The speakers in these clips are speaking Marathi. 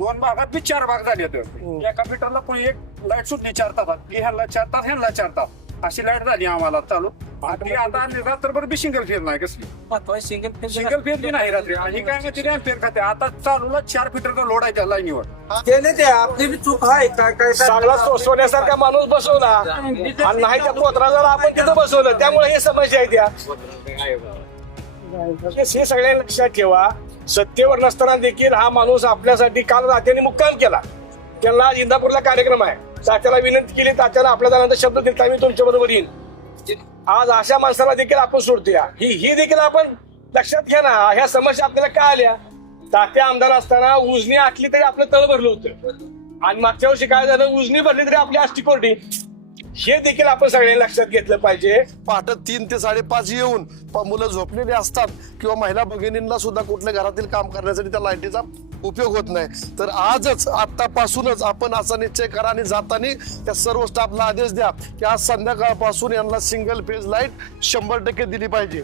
2 भागात बी 4 भाग झाले होते. एका मीटरला पण एक लाईट सुटली 4 तासात, ह्यांना 4 तास ह्यांना 4 तास अशी लाईट झाली आम्हाला चालू. आणि आता रात्रभर बी सिंगल फेज नाही कसली, सिंगल फेज बी नाही रात्री. आणि काय माहिती एम्पियर खाते आता चालूला 4 फीटरचा लोड आहे त्या लाईनीवर. आपली बी चूक आहे. काय चांगला सोसवण्यासारखा माणूस बसवला आणि नाही त्या पोत्राला आपण तिथं बसवलं, त्यामुळे हे समस्या आहे त्या. हे सगळ्यांना लक्षात ठेवा. सत्तेवर नसताना देखील हा माणूस आपल्यासाठी काल रात्रीने मुक्काम केला. त्यांना आज इंदापूरला कार्यक्रम आहे. तात्याला विनंती केली, तात्याला आपल्या जाण्याचा शब्द दिला मी तुमच्या बरोबर येईन. आज अशा माणसाला देखील आपण सोडतोया. ही देखील आपण लक्षात घ्या ना. ह्या समस्या आपल्याला का आल्या? तात्या आमदार असताना उजनी आटली तरी आपलं तळ भरलं होतं, आणि मागच्या वर्षी काय झालं, उजनी भरली तरी आपली आष्टी कोरडी. हे देखील आपण सगळ्यांनी लक्षात घेतलं पाहिजे. पहाटे 3 ते 5:30 येऊन मुलं झोपलेली असतात किंवा महिला भगिनींना सुद्धा कुठल्या घरातील काम करण्यासाठी त्या लाईटीचा उपयोग होत नाही. तर आजच आतापासूनच आपण असा निश्चय करा आणि जाताना त्या सर्व स्टाफला आदेश द्या की आज संध्याकाळपासून यांना सिंगल फेज लाईट 100% दिली पाहिजे.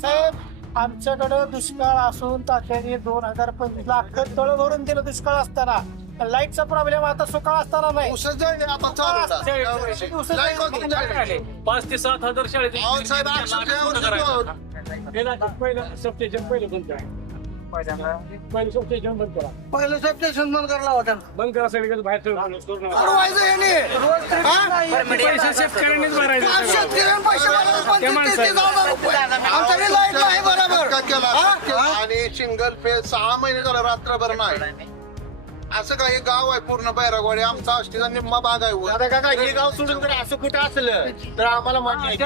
साहेब, आमच्याकडं दुष्काळ असून तात्याने 2025 अख्खं तळ भरून दिलं दुष्काळ असताना. लाईटचा प्रॉब्लेम आता सुकाळ असताना नाही. 5 ते 7 हजार शाळेत पहिलं सबस्टेशन बंद करायला होता. बंद करा सगळीकडे बाहेर आणि सिंगल फेज 6 महिने झालं रात्रभर नाही. असं काही गाव आहे पूर्ण बैरागवाडी, आमचा आष्टीचा निम्मा भाग आहे. आता काका हे गाव सोडून जर असं कुठं असलं तर आम्हाला मान्य आहे.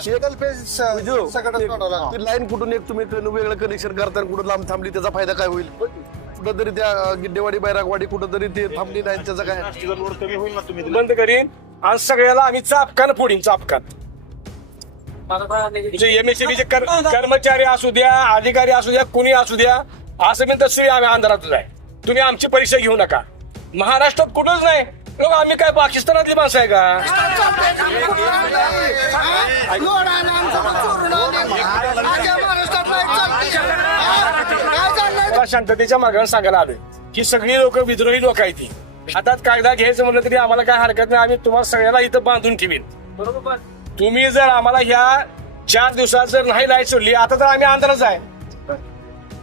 सिंगल फेज सगळं सोडावं. ती लाईन कुठून एक तुम्ही वेगळं कनेक्शन करताना कुठं लांब थांबली त्याचा फायदा काय होईल? कुठंतरी त्या गिड्डेवाडी बैरागवाडी कुठंतरी ते थांबली नाही त्याचा काय बंद करीन. आज सगळ्याला आम्ही चापकान फोडीन, चापकान. म्हणजे एमएससीबीचे कर्मचारी असू द्या, अधिकारी असू द्या, कुणी असू द्या, असं मी तसं आम्ही अंधारातच आहे. तुम्ही आमची परीक्षा घेऊ नका. महाराष्ट्रात कुठंच नाही. लोक आम्ही काय पाकिस्तानातली माणसं आहे का? शांततेच्या मार्गाने सांगायला आलोय की सगळी लोक विद्रोही लोक आहेत. ती हातात कागदा घ्यायचं म्हणलं तरी आम्हाला काय हरकत नाही. आम्ही तुम्हाला सगळ्याला इथं बांधून ठेवीन. बरोबर. तुम्ही जर आम्हाला ह्या 4 दिवसात जर नाही लाईट सोडली, आता तर आम्ही अंधारच आहे.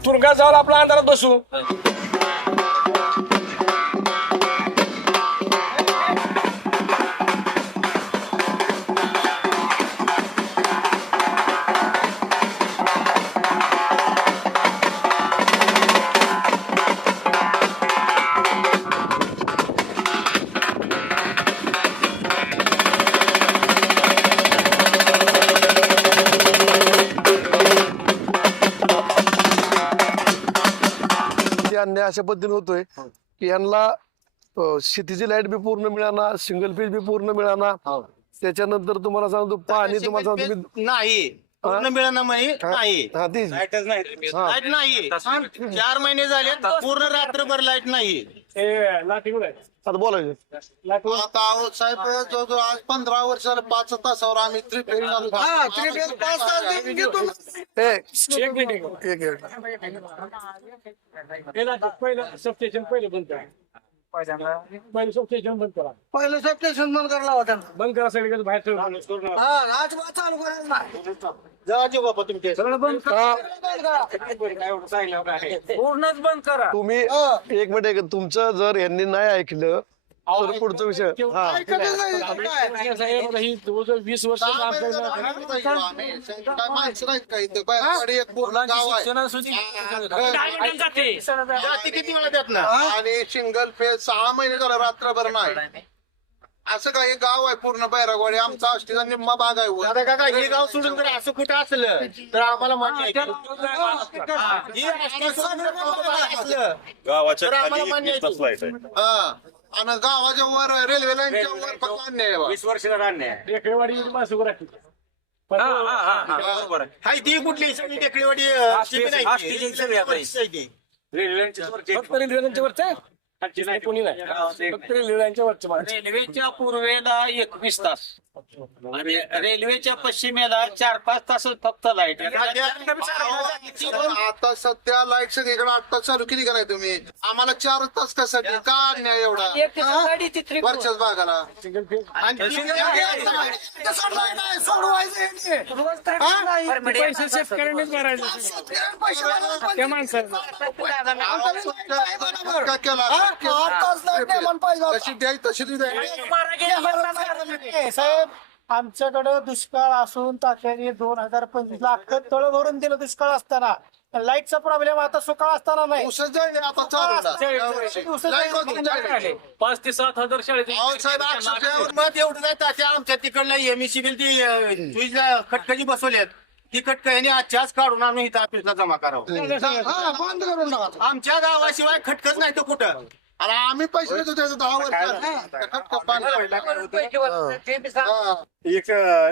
तुरुंगात जाऊन आपला अंधारात बसू. अन्याय अशा पद्धतीने होतोय की यांना शेतीची लाईट बी पूर्ण मिळाना, सिंगल फेज बी पूर्ण मिळाना. त्याच्यानंतर तुम्हाला सांगतो पाणी तुम्हाला सांगतो नाही पूर्ण मिळणं नाही. लाईट लाईट नाही. 4 महिने झाले पूर्ण रात्रभर लाईट नाही. आता बोलायचं आता आहोत साहेब, जवळजवळ आज 15 वर्ष झालं 5 तासावर आम्ही 3 फेज पहिलं सबस्टेशन पहिले बंद करा. पहिलं सबस्टेशन बंद करा. पहिलं सबस्टेशन बंद करायला होता. बंद करा सगळीकडे बाहेर ठेवा. आज चालू करायला नाही. जा जी बाबा तुमचे पूर्णच बंद करा. तुम्ही एक मिनिट, तुमचं जर यांनी नाही ऐकलं तर पुढचा विषय. ही जवळजवळ 20 वर्ष काम माणसं नाहीत का इथे बैरागवाडी एक पूर्ण गाव आहे. किती वेळा देत ना. आणि सिंगल फेज 6 महिने झालं रात्रभर नाही. असं काही गाव आहे पूर्ण बैरागवाडी, आमचा आष्टीचा निम्मा भाग आहे. आता काका हे गाव सोडून जर असं कुठं असलं तर आम्हाला मान्य आहे. गावाच्या आम्हाला मान्य आहे. आणि गावाच्या वर रेल्वे लाईनच्या वर फक्त अन्याय आहे. 20 वर्षाचा अन्याय. टेकडेवाडी माणसं राखली. हाय ती कुठली सगळी टेकडीवाडी फक्त रेल्वेच्या वरच्या कोणी नाही. फक्त रेल्वेच्या वरच्या. रेल्वेच्या पूर्वेला 21 तास आणि रेल्वेच्या पश्चिमेला 4-5 तास फक्त लाईट. आता सध्या लाईट सगळीकडे 8 तास चालू केली का नाही तुम्ही? आम्हाला 4 तास कशासाठी का अन्याय एवढा वरच्याच भागाला? का केला? तशी द्याय तशी द्याय. साहेब आमच्याकडं दुष्काळ असून तात्याने 2025 ला अख्खं तळ भरून दिलं दुष्काळ असताना. लाईटचा प्रॉब्लेम आता सुकाळ असताना नाही. उसच जाईल आता चालू दिवसात 5 ते 7 हजार शाळेत साहेब 800 मत एवढं नाही तात्या आमच्या तिकडला एमएससी बिल ती तुझ्या खटकली बसवल्यात ती खटक यांनी आजच्याच काढून आणून इथं ऑफिसला जमा करावं. हा बंद करून टाका. आमच्या गावाशिवाय खटकच नाही तर कुठं. आणि आम्ही पैसे देतो त्याचं 10 वर्ष एक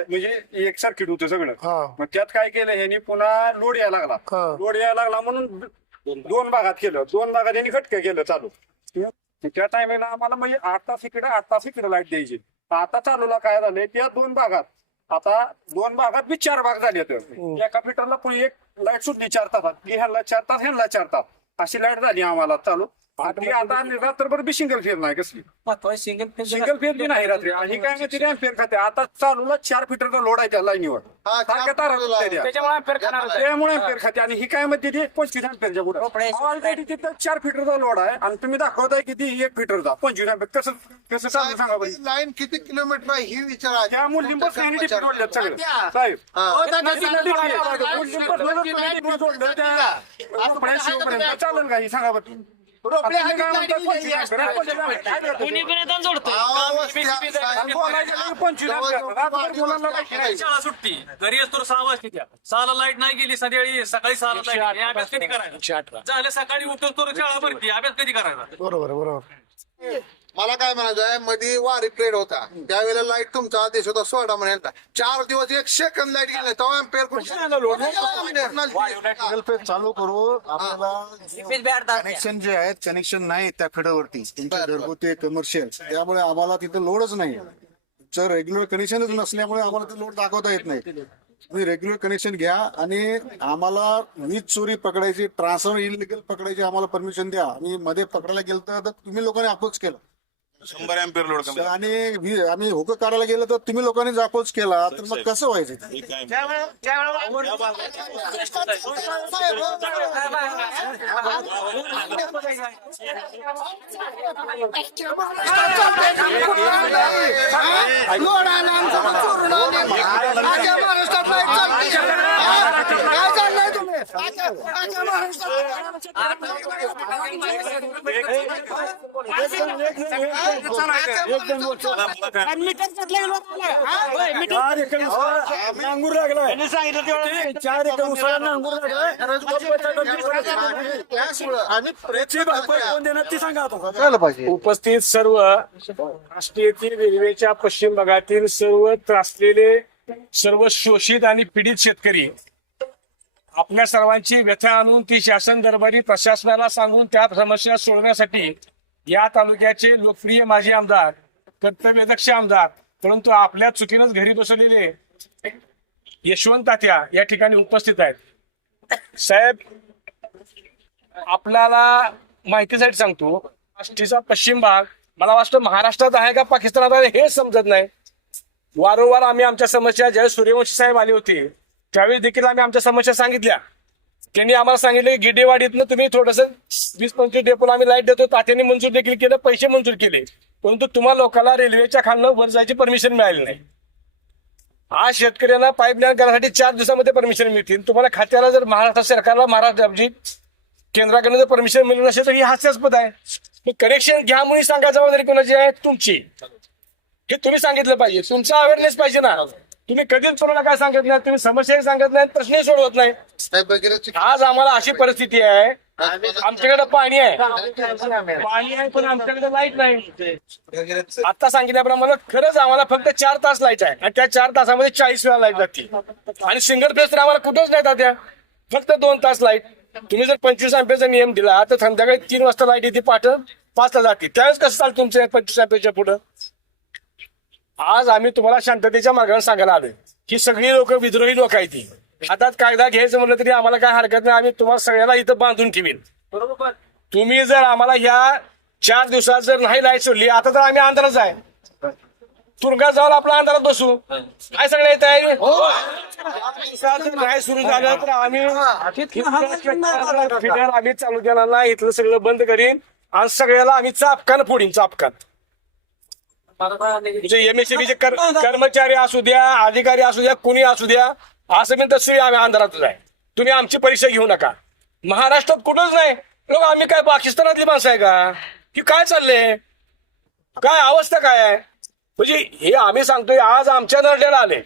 म्हणजे एक सर्किट होतं सगळं. मग त्यात काय केलं ह्यांनी पुन्हा लोड यायला लागला. लोड यायला लागला म्हणून 2 भागात केलं. 2 भागात यांनी खटकं केलं चालू. त्या टायमिंगला आम्हाला म्हणजे 8 तास इकडे लाईट द्यायची. आता चालूला काय झालंय त्या 2 भागात आता 2 भागात बी 4 भाग झाले. तर एका फिटरला पण एक लाईट सुटली 4 तासात. ह्यांना 4 तास ह्यांना 4 तास अशी लाईट झाली आम्हाला चालू. आणि आता रात्रभर बी सिंगल फेर नाही कसली सिंगल फेर बी नाही रात्री. आणि काय माहिती रॅम्पेर खाते आता चालूला 4 फीटरचा लोड आहे त्या लाईनीवर. त्यामुळे अँपेर खाते. आणि ही काय म्हणते ती 25 अँपेरच्या पुढे ऑलरेडी तिथं 4 फीटरचा लोड आहे. आणि तुम्ही दाखवताय किती 1 फीटरचा 25 अँपेर कसं कसं चालू सांगा बरं. लाईन किती किलोमीटर आहे ही विचारा. त्यामुळे लिंबस सोडल्यात सगळं साहेब. चालेल का ही सांगा बरं. शाळा सुट्टी घरी असतो 6 वाजता त्या 6ला लाईट नाही गेली संध्याकाळी सकाळी 6ला लाईट अभ्यास कधी करायचा? झालं सकाळी उठतो तर शाळा भरती अभ्यास कधी करायचा? बरोबर. मला काय म्हणायचं आहे मध्ये वारी प्लेट होता त्यावेळेला लाईट तुमचा आदेश होता 16 महिन्याचा. 4 दिवस 1 सेकंद लाईट गेला तेव्हा अँपेर चालू करू. आपल्याला कनेक्शन जे आहेत कनेक्शन नाही त्या फेडरवरती तुमच्या घरगुती कमर्शियल त्यामुळे आम्हाला तिथं लोडच नाही. तुमचं रेग्युलर कनेक्शनच नसल्यामुळे आम्हाला ते लोड दाखवता येत नाही. तुम्ही रेग्युलर कनेक्शन घ्या आणि आम्हाला वीज चोरी पकडायची ट्रान्सफॉर्मर इलिगल पकडायची आम्हाला परमिशन द्या. आणि मध्ये पकडायला गेलं तर तुम्ही लोकांनी अपोज केला 100 अँपिअर लोड कमी. आणि आम्ही हुकं काढायला गेलं तर तुम्ही लोकांनी अपोज केला तर मग कसं व्हायचं? नांगूर लागलाय 4 एकर उसाला नांगूर लागलाय. उपस्थित सर्व राष्ट्रीय रेल्वेच्या पश्चिम भागातील सर्व त्रासलेले सर्व शोषित आणि पीडित शेतकरी आपल्या सर्वांची व्यथा आणून ती शासन दरबारी प्रशासनाला सांगून त्या समस्या सोडवण्यासाठी या तालुक्याचे लोकप्रिय माजी आमदार कर्तव्यदक्ष आमदार परंतु आपल्या चुकीनंच घरी बसवलेले यशवंत तात्या या ठिकाणी उपस्थित आहेत. साहेब आपल्याला माहितीसाठी सांगतो आष्टीचा पश्चिम भाग मला वाटतं महाराष्ट्रात आहे का पाकिस्तानात आहे हे समजत नाही. वारंवार आम्ही आमच्या समस्या ज्यावेळेस सूर्यवंशी साहेब आले होते त्यावेळी देखील आम्ही आमच्या समस्या सांगितल्या. त्यांनी आम्हाला सांगितलं गिडेवाडीतनं तुम्ही थोडस 20-25 डेपोला आम्ही लाईट देतो. तात्यांनी मंजूर देखील केलं पैसे मंजूर केले परंतु तुम्हा लोकांना रेल्वेच्या खालनं वर जायची परमिशन मिळाली नाही. आज शेतकऱ्यांना पाईपलाईन करण्यासाठी 4 दिवसामध्ये परमिशन मिळतील. तुम्हाला खात्याला जर महाराष्ट्र सरकारला महाराष्ट्र केंद्राकडनं जर परमिशन मिळून नसेल तर ही हास्यास्पद आहे. कनेक्शन घ्या म्हणून सांगा जबाबदारी कोणाची आहे तुमची हे तुम्ही सांगितलं पाहिजे. तुमचा अवेअरनेस पाहिजे ना. तुम्ही कधीच कोणाला काय सांगत नाही तुम्ही समस्याही सांगत नाही प्रश्नही सोडवत नाही. आज आम्हाला अशी परिस्थिती आहे आमच्याकडे पाणी आहे पण आमच्याकडे लाईट नाही. आता सांगितल्याप्रमाणे खरंच आम्हाला फक्त 4 तास लाईट आहे आणि त्या 4 तासामध्ये 40 वेळा लाईट जाते. आणि सिंगल फेज तर आम्हाला कुठंच नाही जात्या फक्त 2 तास लाईट. तुम्ही जर 25 अँपेरचा नियम दिला तर संध्याकाळी 3 वाजता लाईट येते पाठ 5 ला जाते. त्यावेळेस कसं चालतं तुमच्या 25 अँपेरच्या पुढं. आज आम्ही तुम्हाला शांततेच्या मार्गाने सांगायला आलोय की सगळी लोक विद्रोही लोक आहेत. हातात कागदा घ्यायचं म्हणलं तरी आम्हाला काय हरकत नाही. आम्ही तुम्हाला सगळ्याला इथं बांधून ठेवीन. बरोबर. तुम्ही जर आम्हाला ह्या 4 दिवसात जर नाही लाईट सोडली, आता तर आम्ही अंधारच आहे, तुरुंगात जाऊन आपला अंधारात बसू. काय सगळं येत आहे. 4 दिवसात जर नाही सुरू झालं तर आम्ही फिटर आम्ही चालू देणार नाही. इथलं सगळं बंद करीन आणि सगळ्याला आम्ही चापकान फोडीन. चापकान एमएससीबीचे कर्मचारी असू द्या, अधिकारी असू द्या, कुणी असू द्या, असं मी तसं आम्ही अंधारातच आहे. तुम्ही आमची परीक्षा घेऊ नका. महाराष्ट्रात कुठंच नाही. लोक आम्ही काय पाकिस्तानातली माणसं आहे का की काय चाललंय, काय अवस्था काय आहे. म्हणजे हे आम्ही सांगतोय, आज आमच्या नरड्याला आले.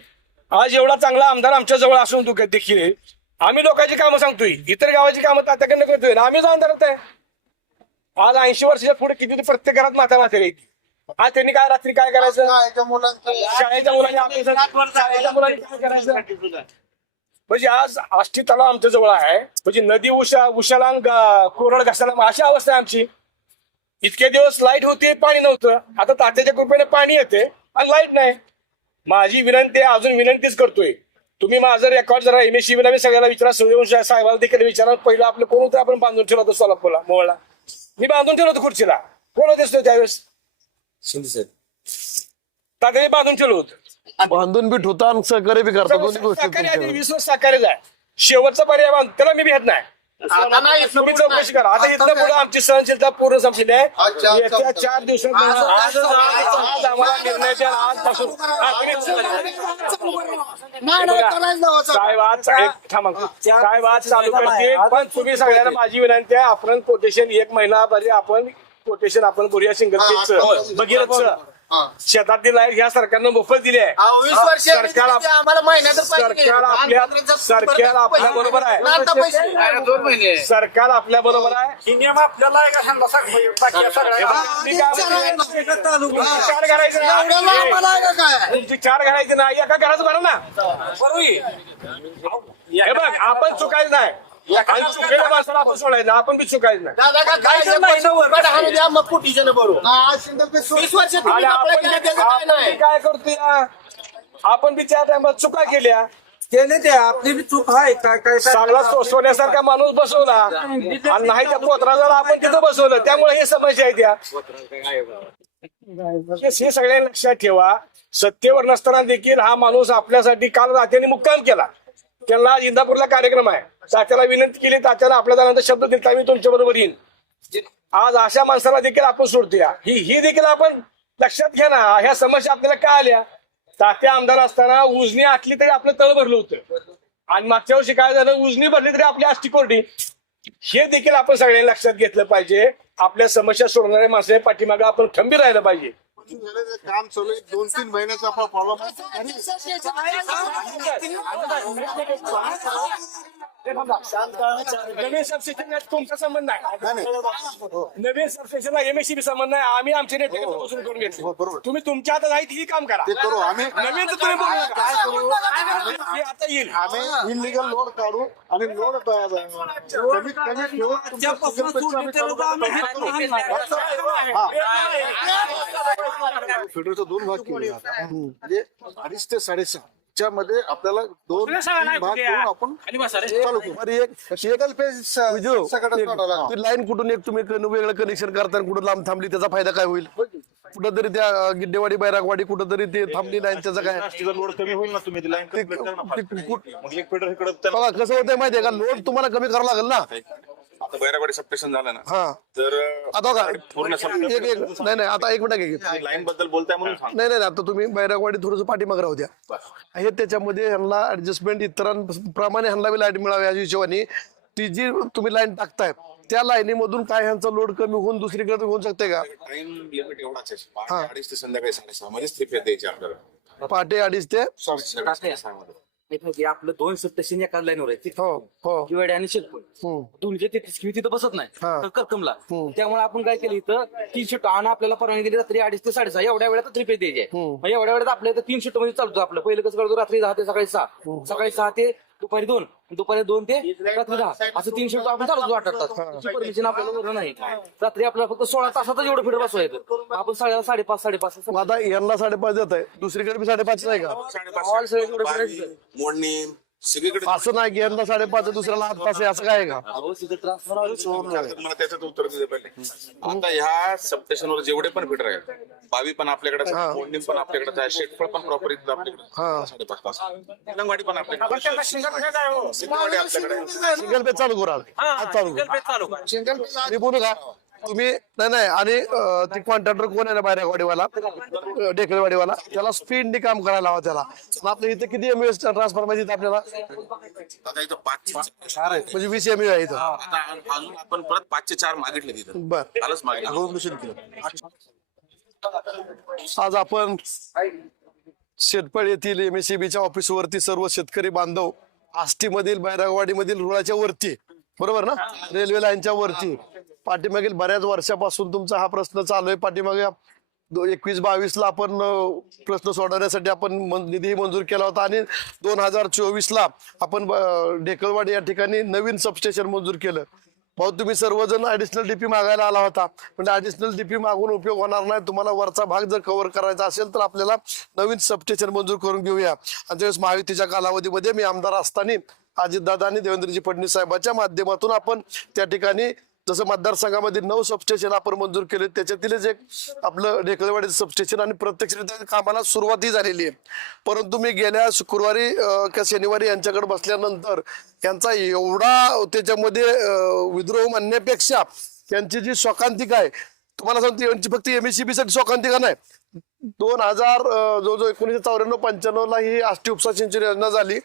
आज एवढा चांगला आमदार आमच्या जवळ असून तू देखील आम्ही लोकांची कामं सांगतोय, इतर गावाची कामं तात्याकडनं करतोय ना आम्हीच अंधारात आहे. आज 80 वर्षाच्या पुढे किती प्रत्येक घरात माता येते. आज त्यांनी काय रात्री काय करायचं, शाळेच्या मुलांनी शाळेच्या मुलांनी काय करायचं. म्हणजे आज आष्टी तलाव आमच्या जवळ आहे. म्हणजे नदी उशाला कोरड घासाला अशी अवस्था आहे आमची. इतके दिवस लाईट होते, पाणी नव्हतं. आता तात्याच्या कृपेने पाणी येते आणि लाईट नाही. माझी विनंती आहे, अजून विनंतीच करतोय, तुम्ही माझं रेकॉर्ड जरा एमएससीबीला मी सगळ्याला विचारा, सूर्यवंशी साहेबाला देखील विचारा. पहिलं आपलं कोण होतं, आपण बांधून ठेवलं होतं सोलापूरला मोहळला. मी बांधून ठेवलं होतं खुर्चीला. कोण होते त्यावेळेस, तात्याने बांधून ठेवलं होतं. बांधून बी ठेवता आणि सहकार्य बी करता, दोन्ही गोष्टी सहकार्य तुमच्याकडे. 20 वर्ष सहकार्यच आहे. शेवटचा पर्याय बांध, त्याला मी भेट नाही. आता नाही, तुम्ही चौकशी करा. आता इथलं पुढे आमची सहनशीलता पूर्ण संपलेली आहे. अच्छा. येत्या 4 दिवसात आज आम्हाला निर्णय द्या. आजपासून साहेब आज थांबा, साहेब आज चालू करते. पण तुम्ही सगळ्यांना माझी विनंती आहे, आपण कोटेशन 1 महिनाभर आपण कोटेशन आपण भरूया. सिंगल पीच भगीरथचं शेतातली लाईट ह्या सरकारनं मोफत दिली आहे. 20 वर्ष सरकार आम्हाला महिन्यात सरकार आपल्या बरोबर आहे. 2 महिने सरकार आपल्या बरोबर आहे. ही नियम आपल्याला आहे का ह्यांना बाकी हे सगळ्या बघा, मी काय म्हणतो, तुमची 4 घरायची नाही. तुमची 4 घरायची नाही, एका घराचं भरा ना. हे बघ, आपण चुकायचं नाही आणि चुकेल्या माणसाला आपण सोडायचं नाही. आपण बी चुकायचं नाही. दादा का काय द्या मग कुठीचं बरोबर 20 वर्ष आणि आपण काय करतोय, आपण बी त्या टायमात चुका केल्या. आपली बी चूक आहे. काय चांगला सोन्यासारखा माणूस बसवला आणि नाही त्या पोत्राला आपण तिथं बसवलं, त्यामुळे हे समस्या आहे. त्या हे सगळ्या लक्षात ठेवा. सत्तेवर नसताना देखील हा माणूस आपल्यासाठी काल रात्रीने मुक्काम केला. त्यांना आज इंदापूरला कार्यक्रम आहे. तात्याला विनंती केली, तात्याला आपल्या जाण्याचा शब्द दिला, मी तुमच्या बरोबर येईन. आज अशा माणसाला देखील आपण सोडतोया. ही देखील आपण लक्षात घ्या ना. ह्या समस्या आपल्याला काय आल्या. तात्या आमदार असताना उजनी आटली तरी आपलं तळ भरलं होतं आणि मागच्या वर्षी काय झालं, उजनी भरली तरी आपली आष्टी कोरडी. हे देखील आपण सगळ्यांनी लक्षात घेतलं पाहिजे. आपल्या समस्या सोडणाऱ्या माणसाच्या पाठीमागे आपण खंबीर राहिलं पाहिजे. काम चालू आहे, 2-3 महिन्याचा आपला प्रॉब्लेम नवीन सबस्टेशनला तुमचा संबंध नाही. नवीन सबस्टेशनला एमएससीबी संबंध नाही. आम्ही आमचे नेते बसून करून घेतले. तुम्ही तुमच्या हातात आहे ही काम करा. ते करू आम्ही. नवीन तर तुम्ही बघू नका. काय करू, हे आता येईल. आम्ही इलिगल लोड काढू आणि लोड कमीत कमी फिडरचा 2 भाग केले आता. म्हणजे 2.5 ते 6.5 च्या मध्ये आपल्याला 2-3 भाग करून आपण चालू करू. बरं, एक लाईन कुठून एक तुम्ही वेगळं कनेक्शन करता कुठं लांब थांबली, त्याचा फायदा काय होईल. कुठंतरी त्या गिड्डेवाडी बैरागवाडी कुठंतरी ते थांबली नाही, त्याचा काय लोड कमी होईल ना. तुम्ही लाईन ते- मग एक फीडर इकडे बघा कसं होतंय माहितीये का, लोड तुम्हाला कमी करावं लागेल ना. आता बैरागवाडी सबस्टेशन झालं ना, हा तर आता बघा पूर्ण नाही आता एक मिनिट लाईन बद्दल बोलताय म्हणून नाही आता तुम्ही बैरागवाडी थोडंसं पाठीमाग राहू द्या. हे त्याच्यामध्ये ह्यांना ऍडजस्टमेंट इतरांप्रमाणे ह्यांना बी लाईट मिळावी याच्या हिशोबाने ती जी तुम्ही लाईन टाकताय त्या लाईनीमधून काय ह्यांचा लोड कमी होऊन दुसरीकडे होऊ शकते का. टाइम लिमिट एवढाच आहे. 8:30 ते संध्याकाळी 6:30 मध्येच 3 फेज द्यायचे आपल्याला. पहाटे 2:30 ते आपलं 2 सबस्टेशन एकाच लाईनवर आहे. हो किवाडी आणि शेतपूर तुमचे तिथं बसत नाही हा. तर करकमला. त्यामुळे आपण काय केलं इथं 3 शिफ्ट आणि आपल्याला परवानगी दिली रात्री 2:30 ते 6:30 एवढ्या वेळात 3 फेज द्यायचे. मग एवढ्या वेळात आपल्या इथं 3 शिफ्ट मध्ये चालतो. आपलं पहिलं कसं करतो, रात्री 10 ते सकाळी 6, सकाळी 6 ते दुपारी 2, दुपारी 2 ते रात्री 10 असं 3 शिफ्ट आपण चालतो 8 तास. परमिशन आपल्याला बरं नाही. रात्री आपल्याला फक्त 16 तासातच एवढं फिडर बसवायचं. आपण 5:30 आता यांना 5:30 देत आहे, दुसरीकडे बी 5:30 आहे का. मोडणी सगळीकडे असं नाही की यांना 5:30 दुसऱ्याला 8 तास आहे असं काय आहे का? मला त्याचं उत्तर दिलं पाहिजे. आता ह्या सबस्टेशनवर जेवढे पण फिटर आहेत, बावी पण आपल्याकडे आहे, मोडणी पण आपल्याकडे आहे, शेटफळ पण प्रॉपर आपल्याकडे आहे. 5:30 तास लंगवाडी पण आपल्याकडे आहे. सिंगलवाडी आपल्याकडे आहे. सिंगल पेज चालू करू आज चालू करू. मी बोलू का तुम्ही नाही आणि ती कॉन्ट्रॅक्टर कोण आहे ना बाहेरवाडीवाला ढेकळवाडीवाला त्याला स्पीडने काम करायला हवं त्याला. आपल्या इथे किती एमएस ट्रान्सफर पाहिजे आपल्याला? आता इथं 5 म्हणजे 20 एमएस आहे इथं. आता अजून आपण परत 5 चे 4 मागितले तिथं. बर कालच मागितलं. आज आपण शेटपळ येथील एमएससीबीच्या ऑफिस वरती सर्व शेतकरी बांधव आष्टी मधील बैरागवाडी मधील रुळाच्या वरती बरोबर ना रेल्वे लाईनच्या वरती पाठीमागील बऱ्याच वर्षापासून तुमचा हा प्रश्न चालू आहे. पाठीमागे 21-22 आपण प्रश्न सोडवण्यासाठी आपण निधी मंजूर केला होता आणि 2024 आपण ढेकळवाडी या ठिकाणी नवीन सबस्टेशन मंजूर केलं. भाऊ तुम्ही सर्वजण ऍडिशनल डीपी मागायला आला होता पण ऍडिशनल डीपी मागून उपयोग होणार नाही. तुम्हाला वरचा भाग जर कव्हर करायचा असेल तर आपल्याला नवीन सबस्टेशन मंजूर करून घेऊया. आणि त्यावेळेस महायुतीच्या कालावधीमध्ये मी आमदार असताना अजितदादा आणि देवेंद्रजी फडणवीस साहेबांच्या माध्यमातून आपण त्या ठिकाणी जसं मतदारसंघामध्ये 9 सबस्टेशन आपण मंजूर केले त्याच्यातीलच एक आपलं ढेकळवाडी सबस्टेशन आणि प्रत्यक्षरित्या कामाला सुरुवातही झालेली आहे. परंतु मी गेल्या शुक्रवारी किंवा शनिवारी यांच्याकडे बसल्यानंतर यांचा एवढा त्याच्यामध्ये विद्रोह म्हणण्यापेक्षा यांची जी शोकांतिका आहे तुम्हाला सांगतो यांची फक्त एमएससीबी साठी शोकांतिका नाही. 1994-95 ला ही आष्टी उपसा सिंचन योजना झाली.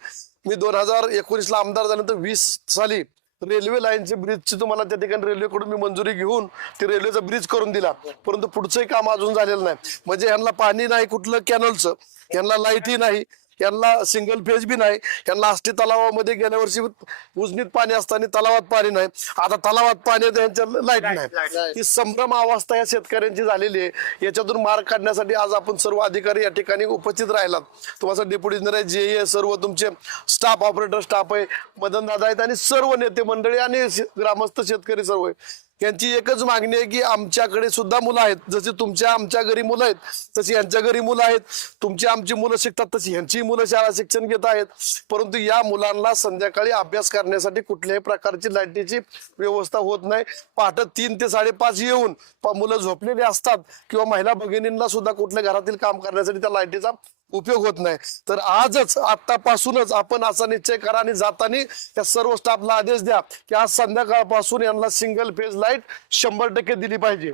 मी 2019 आमदार झाल्यानंतर 20 साली रेल्वे लाईनचे ब्रिजची तुम्हाला त्या ठिकाणी रेल्वेकडून मी मंजुरी घेऊन ते रेल्वेचा ब्रिज करून दिला. परंतु पुढचंही काम अजून झालेलं नाही. म्हणजे यांना पाणी नाही कुठलं कॅनलचं, यांना लाईटही नाही, यांना सिंगल फेज बी नाही, यांना आष्टी तलावामध्ये गेल्या वर्षी उजनीत पाणी असताना तलावात पाणी नाही, आता तलावात पाणी आहे यांच्या लाईट नाही. ही संभ्रम अवस्था या शेतकऱ्यांची झालेली आहे. याच्यातून मार्ग काढण्यासाठी आज आपण सर्व अधिकारी या ठिकाणी उपस्थित राहिलात. तुम्हाला डेप्युटी इंजिनियर आहे, जे आहे, सर्व तुमचे स्टाफ ऑपरेटर स्टाफ आहे, मदन दादा आहेत आणि सर्व नेते मंडळी आणि ग्रामस्थ शेतकरी सर्व आहे. यांची एकच मागणी आहे की आमच्याकडे सुद्धा मुलं आहेत. जशी आमच्या घरी मुलं आहेत तशी यांच्या घरी मुलं आहेत. तुमची आमची मुलं शिकतात तशी यांची मुलं शाळा शिक्षण घेत आहेत. परंतु या मुलांना संध्याकाळी अभ्यास करण्यासाठी कुठल्याही प्रकारची लाईटीची व्यवस्था होत नाही. पहाटे 3 ते 5:30 येऊन मुलं झोपलेली असतात किंवा महिला भगिनींना सुद्धा कुठल्या घरातील काम करण्यासाठी त्या लाईटीचा उपयोग होत नाही. तर आजच आतापासूनच आपण असा निश्चय करा आणि जाताना त्या सर्व स्टाफला आदेश द्या की आज संध्याकाळपासून यांना सिंगल फेज लाईट 100% दिली पाहिजे.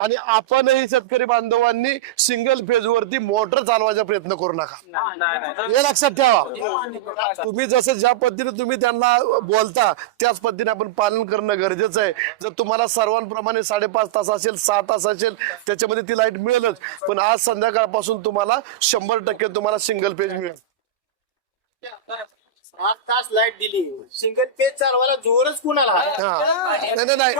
आणि आपणही शेतकरी बांधवांनी सिंगल फेज वरती मोटर चालवायचा प्रयत्न करू नका. हे लक्षात ठेवा. तुम्ही जसं ज्या पद्धतीने तुम्ही त्यांना बोलता त्याच पद्धतीने आपण पालन करणं गरजेचं आहे. जर तुम्हाला सर्वांप्रमाणे 5.5 तास असेल 6 तास असेल त्याच्यामध्ये ती लाईट मिळेलच. पण आज संध्याकाळपासून तुम्हाला 100% तुम्हाला सिंगल फेज मिळेल. 8 तास लाईट दिली, सिंगल पेज चालवायला जोरच कुणाला? नाही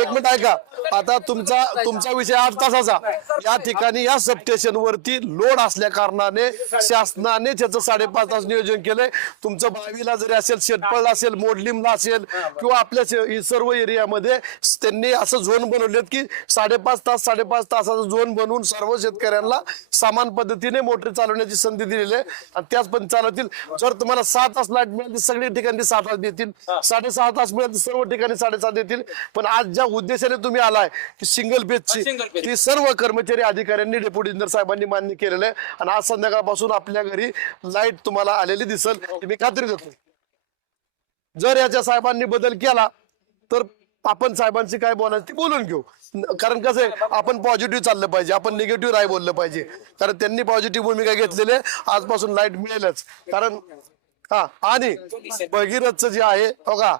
एक मिनिट ऐका. आता तुमचा विषय 8 तासाचा. या ठिकाणी या सबस्टेशन वरती लोड असल्या कारणाने शासनाने त्याचं 5.5 तास नियोजन केलंय. तुमचं बावीला जरी असेल, शेटपळ असेल, मोडलिमला असेल किंवा आपल्या सर्व एरियामध्ये त्यांनी असं झोन बनवलेत की 5.5 तासाचा झोन बनवून सर्व शेतकऱ्यांना समान पद्धतीने मोटर चालवण्याची संधी दिलेली आहे. आणि त्याच पण चालवतील. जर तुम्हाला 6 तास लाईट मिळेल तर सगळी ठिकाणी 6 तास देतील, 6.5 तास मिळेल तर सर्व ठिकाणी 7.5 देतील. पण आज ज्या उद्देशाने तुम्ही आलाय की सिंगल पेजची ती सर्व कर्मचारी अधिकाऱ्यांनी डेप्युटी इंजिनियर साहेबांनी मान्य केलेलं आहे. आणि आज संध्याकाळपासून आपल्या घरी लाईट तुम्हाला आलेली दिसल मी खात्री देतो. जर याच्या साहेबांनी बदल केला तर आपण साहेबांशी काय बोलायचं ते बोलून घेऊ. कारण कसं आहे आपण पॉझिटिव्ह चाललं पाहिजे, आपण निगेटिव्ह राय बोललं पाहिजे. कारण त्यांनी पॉझिटिव्ह भूमिका घेतलेली आहे. आजपासून लाईट मिळेलच. कारण आणि भगीरथचं जे आहे बघा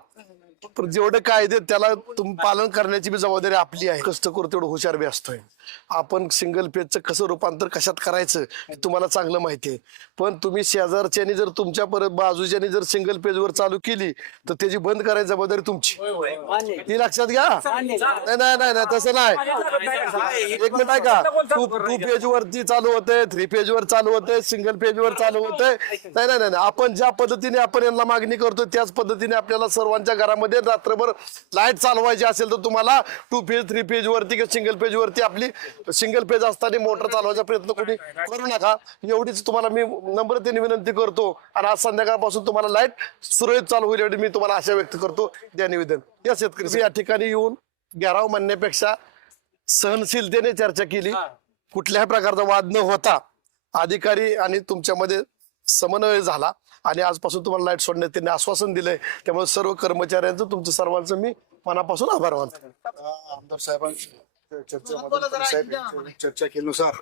जेवढे कायदे त्याला पालन करण्याची बी जबाबदारी आपली आहे. कष्ट करू तेवढं हुशार बी असतोय. आपण सिंगल पेजचं कसं रूपांतर कशात करायचं हे तुम्हाला चांगलं माहिती आहे. पण तुम्ही शेजारच्यानी जर तुमच्या परत बाजूच्यानी जर सिंगल पेज वर चालू केली तर त्याची बंद करायची जबाबदारी तुमची. ही लक्षात घ्या. नाही तसं नाही. एक मिनिट ऐका. 2 पेज वरती चालू होते, 3 पेज वर चालू होते, सिंगल पेज वर चालू होते. नाही आपण ज्या पद्धतीने आपण यांना मागणी करतो त्याच पद्धतीने आपल्याला सर्वांच्या घरामध्ये रात्रभर लाईट चालवायची असेल तर तुम्हाला 2 पेज 3 पेज वरती किंवा सिंगल पेज वरती आपली सिंगल पेज असताना मोटर चालवायचा प्रयत्न कोणी करू नका, एवढीच तुम्हाला मी नम्रतेने विनंती करतो. आणि आज संध्याकाळपासून तुम्हाला लाईट सुरळीत चालू होईल एवढी मी तुम्हाला आशा व्यक्त करतो. त्या निवेदन या शेतकरी या ठिकाणी येऊन घेराव म्हणण्यापेक्षा सहनशीलतेने चर्चा केली. कुठल्याही प्रकारचा वाद न होता अधिकारी आणि तुमच्यामध्ये समन्वय झाला आणि आजपासून तुम्हाला लाईट सोडण्यात त्यांनी आश्वासन दिलंय. त्यामुळे सर्व कर्मचाऱ्यांचं तुमचं सर्वांचं मी मनापासून आभार मानतो. आमदार साहेबांची चर्चा केल्यानुसार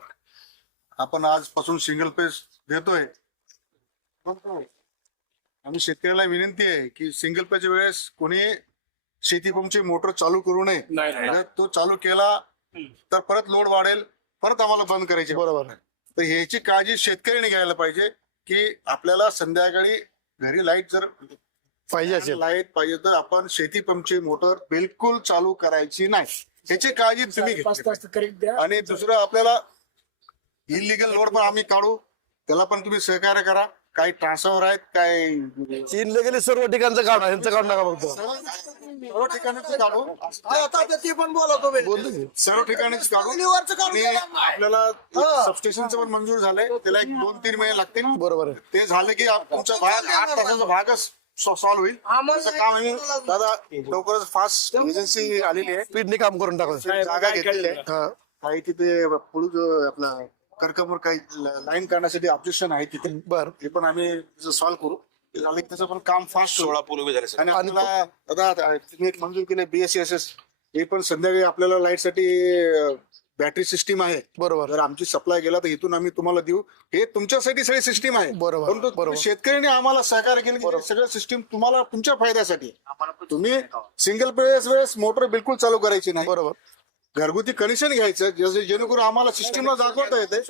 आपण आजपासून सिंगल पेज देतोय. आम्ही शेतकऱ्याला विनंती आहे की सिंगल पेज वेळेस कोणी शेती पंपची मोटर चालू करू नये. जर तो चालू केला तर परत लोड वाढेल, परत आम्हाला बंद करायचे. बरोबर. तर ह्याची काळजी शेतकऱ्याने घ्यायला पाहिजे की आपल्याला संध्याकाळी घरी लाईट जर पाहिजे असेल लाईट पाहिजे तर आपण शेती पंपची मोटर बिलकुल चालू करायची नाही. ह्याची काळजी तुम्ही घेतली. आणि दुसरं आपल्याला इलिगल लोड पण आम्ही काढू, त्याला पण तुम्ही सहकार्य करा. काही ट्रान्सफॉर्मर आहेत, काही चीन गेले सर्व ठिकाणचं काढा, ह्यांचं काढू नका फक्त. सर्व ठिकाणी काढू, ते पण बोला तुम्ही. बोलतो की. सर्व ठिकाणीच काढू. आणि आपल्याला सबस्टेशनचं पण मंजूर झालंय, त्याला 1-2-3 महिने लागतील. बरोबर आहे. ते झालं की तुमचा भाग 8 तासाचा भागच सॉल्व्ह होईल. त्याचं काम आम्ही दादा लवकरच फास्ट एजन्सी आलेली आहे, स्पीडने काम करून टाकलं. जागा घेतलेली आहे. हा. काही तिथे पुढे आपला कर्कमवर काही लाईन काढण्यासाठी ऑब्जेक्शन आहे तिथे, बरं. ते पण आम्ही सॉल्व्ह करू. ते झालं की त्याचं पण काम फास्ट 16 पूल उभे झाले सर. आणि आपल्याला दादा तुम्ही एक मंजूर केले BSSS, हे पण संध्याकाळी आपल्याला लाईट साठी बॅटरी सिस्टीम आहे. बरोबर. जर आमची सप्लाय गेला तर इथून आम्ही तुम्हाला देऊ. हे तुमच्यासाठी सगळी सिस्टीम आहे. बरोबर. परंतु बरोबर. शेतकऱ्यांनी आम्हाला सहकार्य केलं की सगळं सिस्टीम तुम्हाला तुमच्या फायद्यासाठी. तुम्ही सिंगल वेळेस मोटर बिलकुल चालू करायची नाही. बरोबर. घरगुती कनेक्शन घ्यायचं जेणेकरून आम्हाला सिस्टीमला दाखवता येते